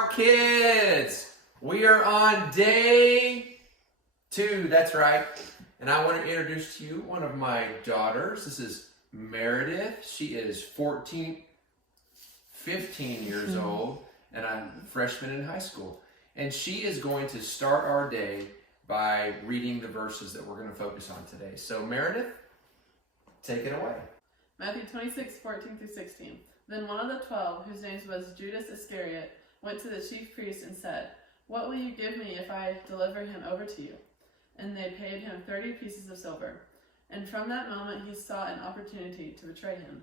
Park Kids. We are on day 2, that's right. And I want to introduce to you one of my daughters. This is Meredith. She is 15 years old, and I'm a freshman in high school. And she is going to start our day by reading the verses that we're going to focus on today. So Meredith, take it away. Matthew 26:14-16. Then one of the 12, whose name was Judas Iscariot, went to the chief priests and said, "What will you give me if I deliver him over to you?" And they paid him 30 pieces of silver. And from that moment he sought an opportunity to betray him.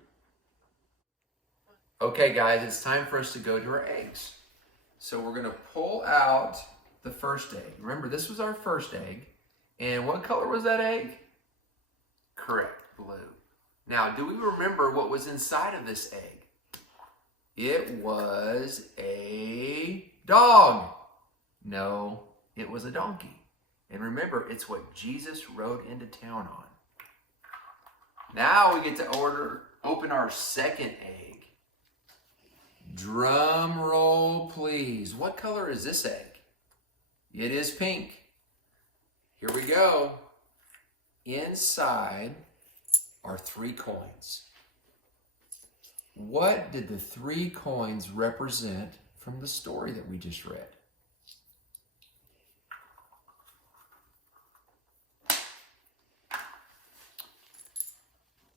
Okay, guys, it's time for us to go to our eggs. So we're going to pull out the first egg. Remember, this was our first egg. And what color was that egg? Correct, blue. Now, do we remember what was inside of this egg? It was a dog. No, it was a donkey. And remember, it's what Jesus rode into town on. Now we get to open our second egg. Drum roll, please. What color is this egg? It is pink. Here we go. Inside are 3 coins. What did the 3 coins represent from the story that we just read?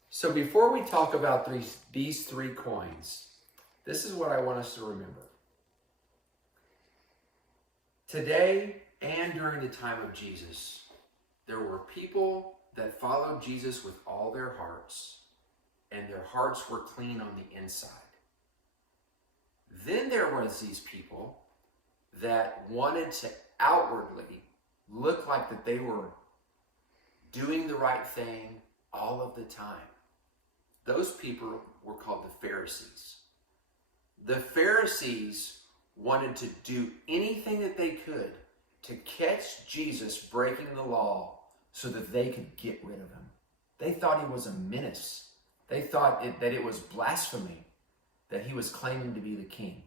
So before we talk about these 3 coins, this is what I want us to remember. Today and during the time of Jesus, there were people that followed Jesus with all their hearts, and their hearts were clean on the inside. Then there was these people that wanted to outwardly look like that they were doing the right thing all of the time. Those people were called the Pharisees. The Pharisees wanted to do anything that they could to catch Jesus breaking the law so that they could get rid of him. They thought he was a menace. They thought that it was blasphemy that he was claiming to be the king.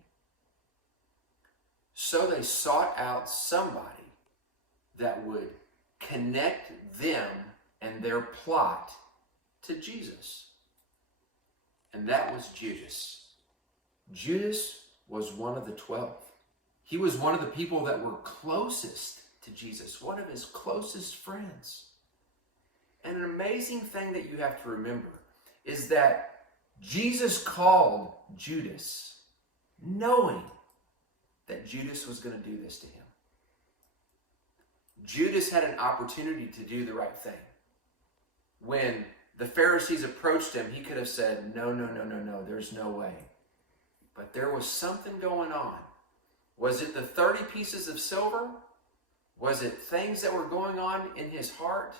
So they sought out somebody that would connect them and their plot to Jesus. And that was Judas. Judas was one of the 12. He was one of the people that were closest to Jesus, one of his closest friends. And an amazing thing that you have to remember is that Jesus called Judas knowing that Judas was going to do this to him. Judas had an opportunity to do the right thing. When the Pharisees approached him, he could have said, no, there's no way. But there was something going on. Was it the 30 pieces of silver? Was it things that were going on in his heart?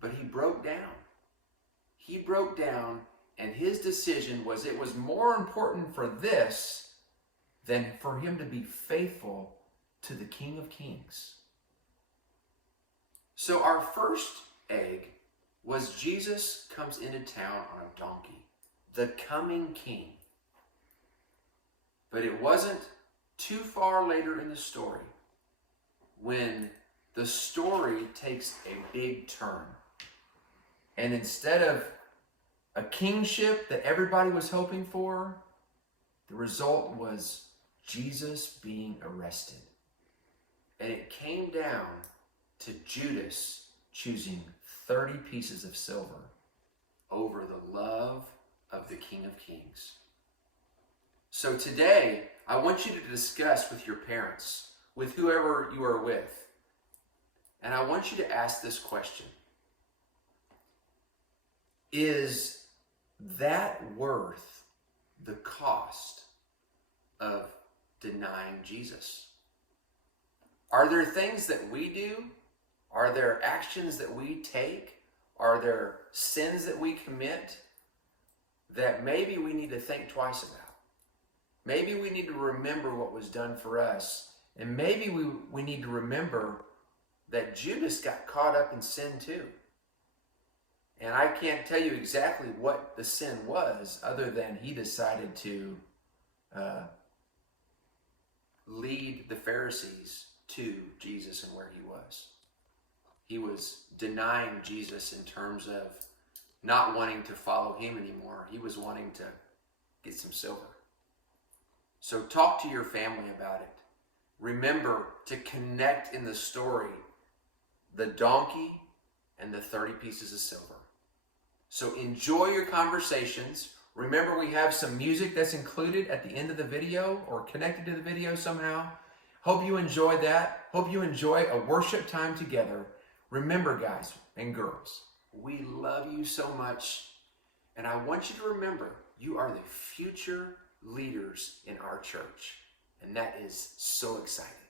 But he broke down. He broke down, and his decision was it was more important for this than for him to be faithful to the King of Kings. So our first egg was Jesus comes into town on a donkey, the coming king. But it wasn't too far later in the story when the story takes a big turn. And instead of a kingship that everybody was hoping for, the result was Jesus being arrested. And it came down to Judas choosing 30 pieces of silver over the love of the King of Kings. So today, I want you to discuss with your parents, with whoever you are with, and I want you to ask this question. Is that worth the cost of denying Jesus? Are there things that we do? Are there actions that we take? Are there sins that we commit that maybe we need to think twice about? Maybe we need to remember what was done for us. And maybe we need to remember that Judas got caught up in sin too. And I can't tell you exactly what the sin was other than he decided to lead the Pharisees to Jesus and where he was. He was denying Jesus in terms of not wanting to follow him anymore. He was wanting to get some silver. So talk to your family about it. Remember to connect in the story the donkey and the 30 pieces of silver. So enjoy your conversations. Remember, we have some music that's included at the end of the video or connected to the video somehow. Hope you enjoy that. Hope you enjoy a worship time together. Remember, guys and girls, we love you so much. And I want you to remember, you are the future leaders in our church. And that is so exciting.